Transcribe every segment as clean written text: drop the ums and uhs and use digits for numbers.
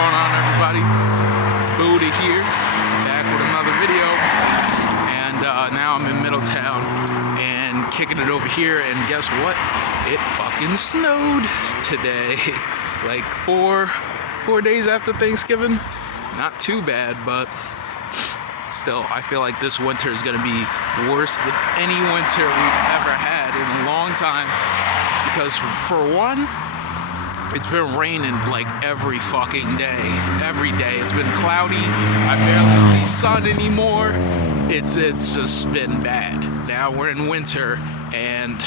going on, everybody? Buddha here, back with another video. And now I'm in Middletown and kicking it over here. And guess what? It fucking snowed today. Like four days after Thanksgiving. Not too bad, but still, I feel like this winter is gonna be worse than any winter we've ever had in a long time. Because for one, it's been raining like every fucking day. Every day. It's been cloudy. I barely see sun anymore. It's just been bad. Now we're in winter and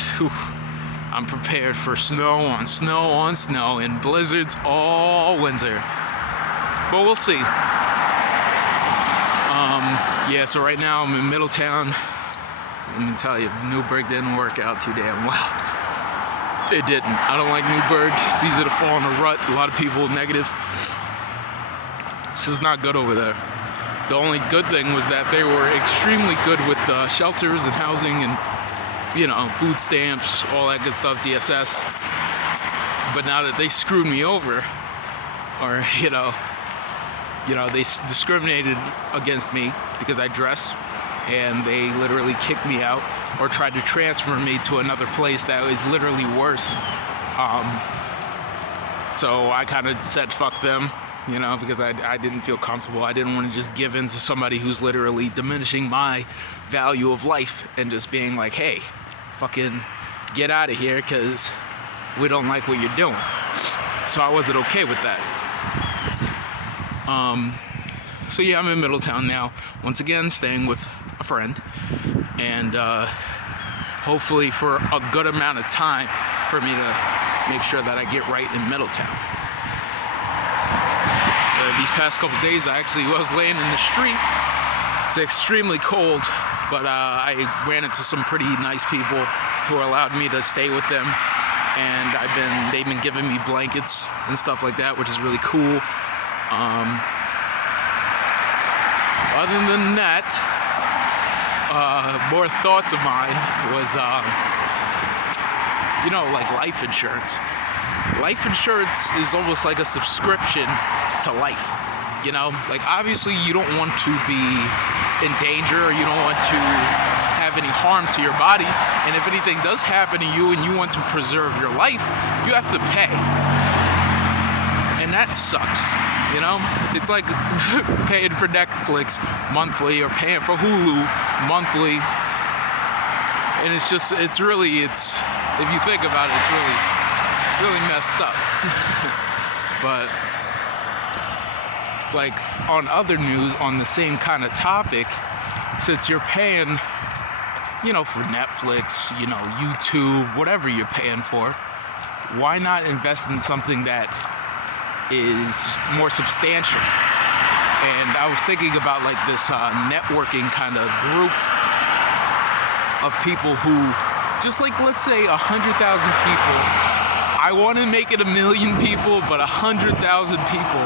I'm prepared for snow on snow on snow and blizzards all winter. But we'll see. Yeah, so right now I'm in Middletown. Let me tell you, Newburgh didn't work out too damn well. It didn't. I don't like Newburgh. It's easy to fall in a rut. A lot of people negative. It's just not good over there. The only good thing was that they were extremely good with shelters and housing and, you know, food stamps, all that good stuff, DSS. But now that they screwed me over, or, you know, they discriminated against me because I dress, and they literally kicked me out or tried to transfer me to another place that was literally worse. So I kind of said fuck them, you know, because I didn't feel comfortable. I didn't want to just give in to somebody who's literally diminishing my value of life and just being like, hey, fucking get out of here because we don't like what you're doing. So I wasn't okay with that. So yeah, I'm in Middletown now, once again staying with a friend, and hopefully for a good amount of time for me to make sure that I get right in Middletown. These past couple days I actually was laying in the street. It's extremely cold, but I ran into some pretty nice people who allowed me to stay with them, and they've been giving me blankets and stuff like that, which is really cool. Other than that, more thoughts of mine was, you know, like life insurance. Life insurance is almost like a subscription to life, you know? Like, obviously you don't want to be in danger, or you don't want to have any harm to your body, and if anything does happen to you and you want to preserve your life, you have to pay. And that sucks. You know, it's like paying for Netflix monthly or paying for Hulu monthly. And if you think about it, it's really messed up. But like on other news on the same kind of topic, since you're paying, you know, for Netflix, you know, YouTube, whatever you're paying for, why not invest in something that is more substantial? And I was thinking about like this networking kind of group of people who, just like, let's say 100,000 people. I want to make it 1 million people, but 100,000 people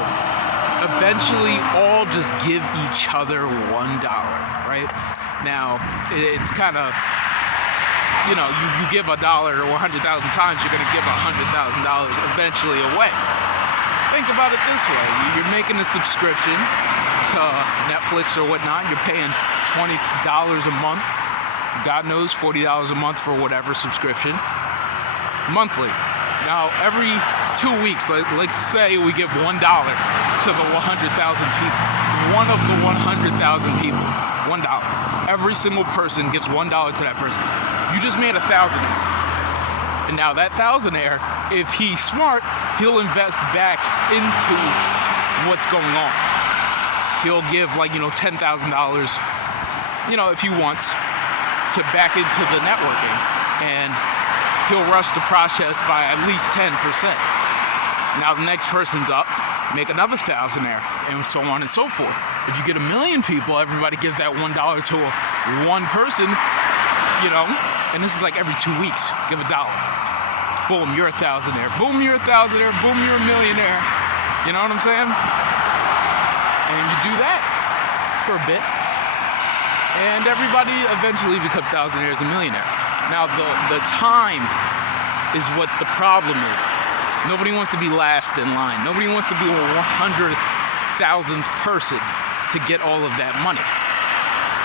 eventually all just give each other $1, right? Now, it's kind of, you know, you give $1 or 100,000 times, you're going to give $100,000 eventually away. Think about it this way. You're making a subscription to Netflix or whatnot. You're paying $20 a month. God knows, $40 a month for whatever subscription. Monthly. Now, every 2 weeks, let's say we give $1 to the 100,000 people. One of the 100,000 people. $1. Every single person gives $1 to that person. You just made 1,000. And now that thousandaire, if he's smart, he'll invest back into what's going on. He'll give, like, you know, $10,000, you know, if he wants, to back into the networking. And he'll rush the process by at least 10%. Now the next person's up, make another thousandaire, and so on and so forth. If you get 1 million people, everybody gives that $1 to one person, you know, and this is like every 2 weeks, give $1. Boom, you're a thousandaire. Boom, you're a thousandaire. Boom, you're a millionaire. You know what I'm saying? And you do that for a bit, and everybody eventually becomes thousandaires and millionaire. Now, the time is what the problem is. Nobody wants to be last in line. Nobody wants to be a 100,000th person to get all of that money,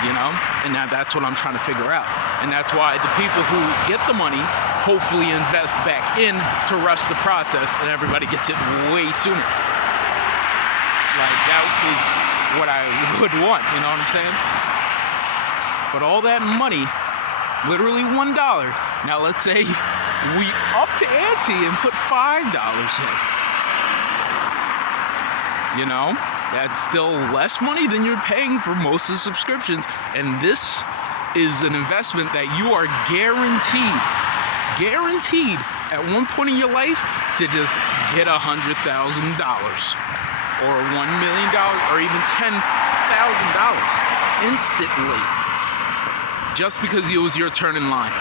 you know? And that's what I'm trying to figure out. And that's why the people who get the money hopefully invest back in to rush the process, and everybody gets it way sooner. Like, that is what I would want, you know what I'm saying? But all that money, literally $1. Now let's say we up the ante and put $5 in. You know, that's still less money than you're paying for most of the subscriptions. And this is an investment that you are guaranteed at one point in your life to just get $100,000 or $1 million or even $10,000 instantly, just because it was your turn in line,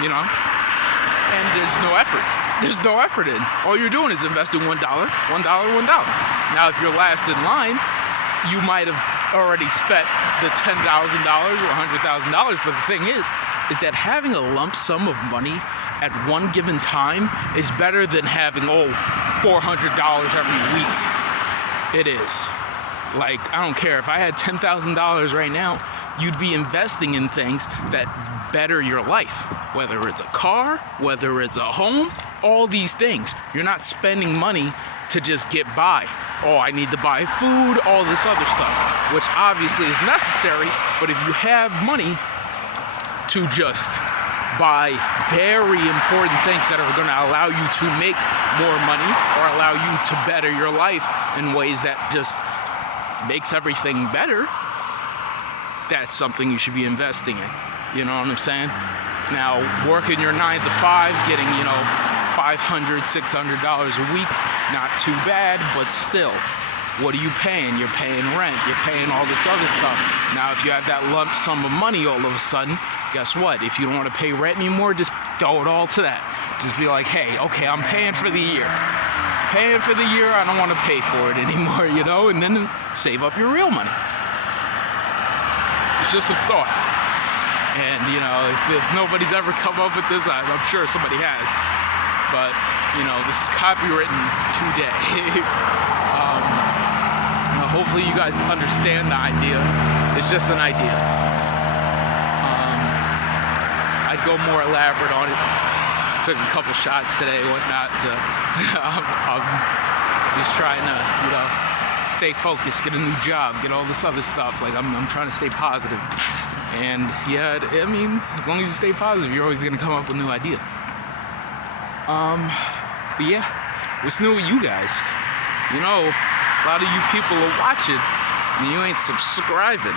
you know? And there's no effort. There's no effort in. All you're doing is investing $1. Now, if you're last in line, you might have already spent the $10,000 or $100,000. But the thing is that having a lump sum of money at one given time is better than having, $400 every week. It is. Like, I don't care. If I had $10,000 right now, you'd be investing in things that better your life. Whether it's a car, whether it's a home, all these things. You're not spending money to just get by. Oh, I need to buy food, all this other stuff, which obviously is necessary. But if you have money to just buy very important things that are going to allow you to make more money or allow you to better your life in ways that just makes everything better, that's something you should be investing in. You know what I'm saying? Now, working your 9 to 5, getting, $500, $600 a week, not too bad, but still, what are you paying? You're paying rent, you're paying all this other stuff. Now, if you have that lump sum of money all of a sudden, guess what? If you don't want to pay rent anymore, just throw it all to that. Just be like, hey, okay, I'm paying for the year. I don't want to pay for it anymore, and then save up your real money. It's just a thought. And, if nobody's ever come up with this, I'm sure somebody has. But, this is copywritten today. Hopefully you guys understand the idea. It's just an idea. I'd go more elaborate on it. Took a couple shots today, whatnot. So I'm just trying to, stay focused, get a new job, get all this other stuff. Like, I'm trying to stay positive. And yeah, as long as you stay positive, you're always gonna come up with new ideas. But yeah, what's new with you guys? A lot of you people are watching and you ain't subscribing.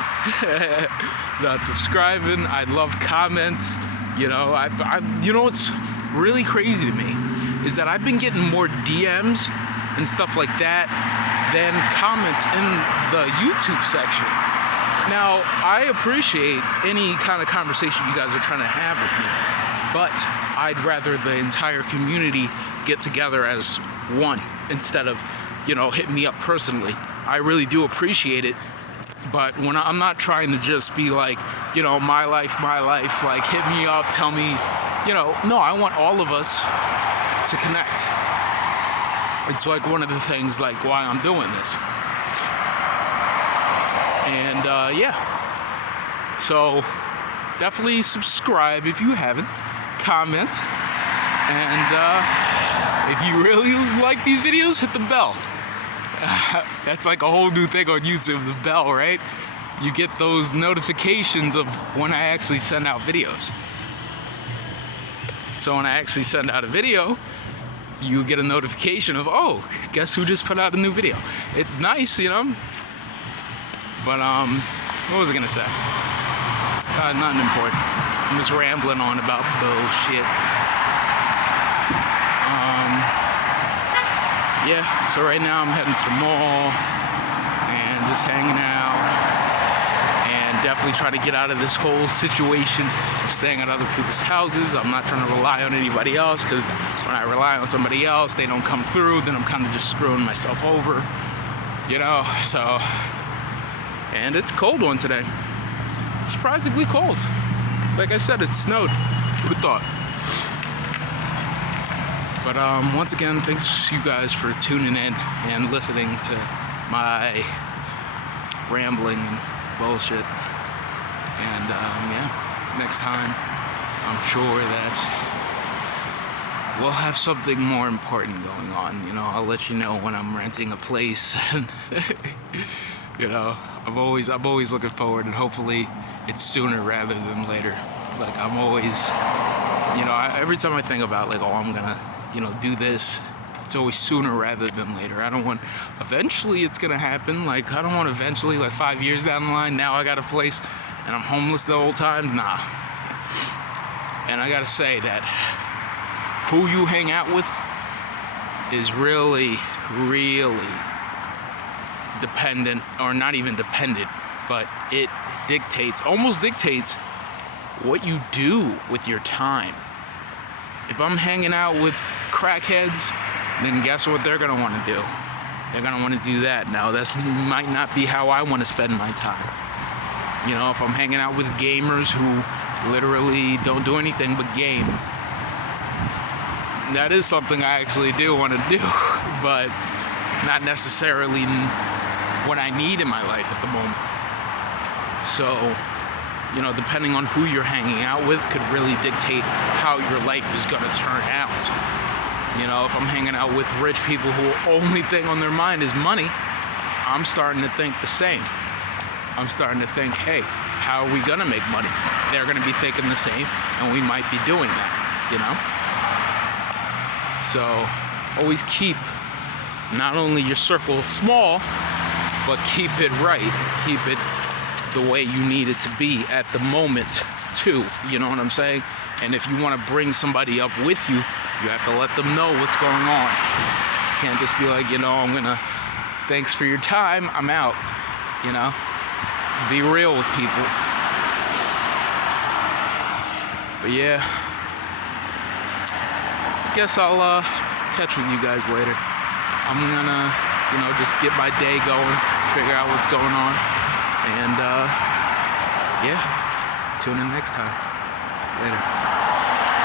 Not subscribing. I love comments. What's really crazy to me is that I've been getting more DMs and stuff like that than comments in the YouTube section. Now, I appreciate any kind of conversation you guys are trying to have with me, but I'd rather the entire community get together as one instead of, hitting me up personally. I really do appreciate it, but when I'm not trying to just be like, my life, like hit me up, tell me, no, I want all of us to connect. It's like one of the things like why I'm doing this. And so definitely subscribe if you haven't, comment, and if you really like these videos, hit the bell. That's like a whole new thing on YouTube, the bell, right? You get those notifications of when I actually send out videos. So when I actually send out a video, you get a notification of, oh, guess who just put out a new video? It's nice, But, what was I gonna say? Nothing important. I'm just rambling on about bullshit. So right now I'm heading to the mall and just hanging out and definitely trying to get out of this whole situation of staying at other people's houses. I'm not trying to rely on anybody else, because when I rely on somebody else, they don't come through, then I'm kind of just screwing myself over, so. And it's a cold one today. Surprisingly cold. Like I said, it snowed. Who'd have thought? But once again, thanks you guys for tuning in and listening to my rambling and bullshit. And yeah, next time I'm sure that we'll have something more important going on. You know, I'll let you know when I'm renting a place. You know, I'm always looking forward, and hopefully it's sooner rather than later. Like, I'm always, you know, every time I think about like, oh, I'm gonna, you know, do this, it's always sooner rather than later. I don't want eventually it's gonna happen. Like, I don't want eventually, like 5 years down the line, now I got a place and I'm homeless the whole time. Nah. And I gotta say that who you hang out with is really, really dependent, or not even dependent, but it almost dictates what you do with your time. If I'm hanging out with crackheads, then guess what they're gonna wanna do? They're gonna wanna do that. Now, that might not be how I wanna spend my time. You know, if I'm hanging out with gamers who literally don't do anything but game, that is something I actually do want to do, but not necessarily what I need in my life at the moment. So, you know, depending on who you're hanging out with could really dictate how your life is going to turn out. You know, if I'm hanging out with rich people who only thing on their mind is money, I'm starting to think the same. I'm starting to think, hey, how are we going to make money? They're going to be thinking the same, and we might be doing that, you know? So always keep not only your circle small, but keep it right. Keep it the way you need it to be at the moment too. You know what I'm saying? And if you want to bring somebody up with you, you have to let them know what's going on. You can't just be like, you know, thanks for your time, I'm out. You know? Be real with people. But yeah, I guess I'll catch with you guys later. I'm gonna, you know, just get my day going, figure out what's going on, and yeah, tune in next time. Later.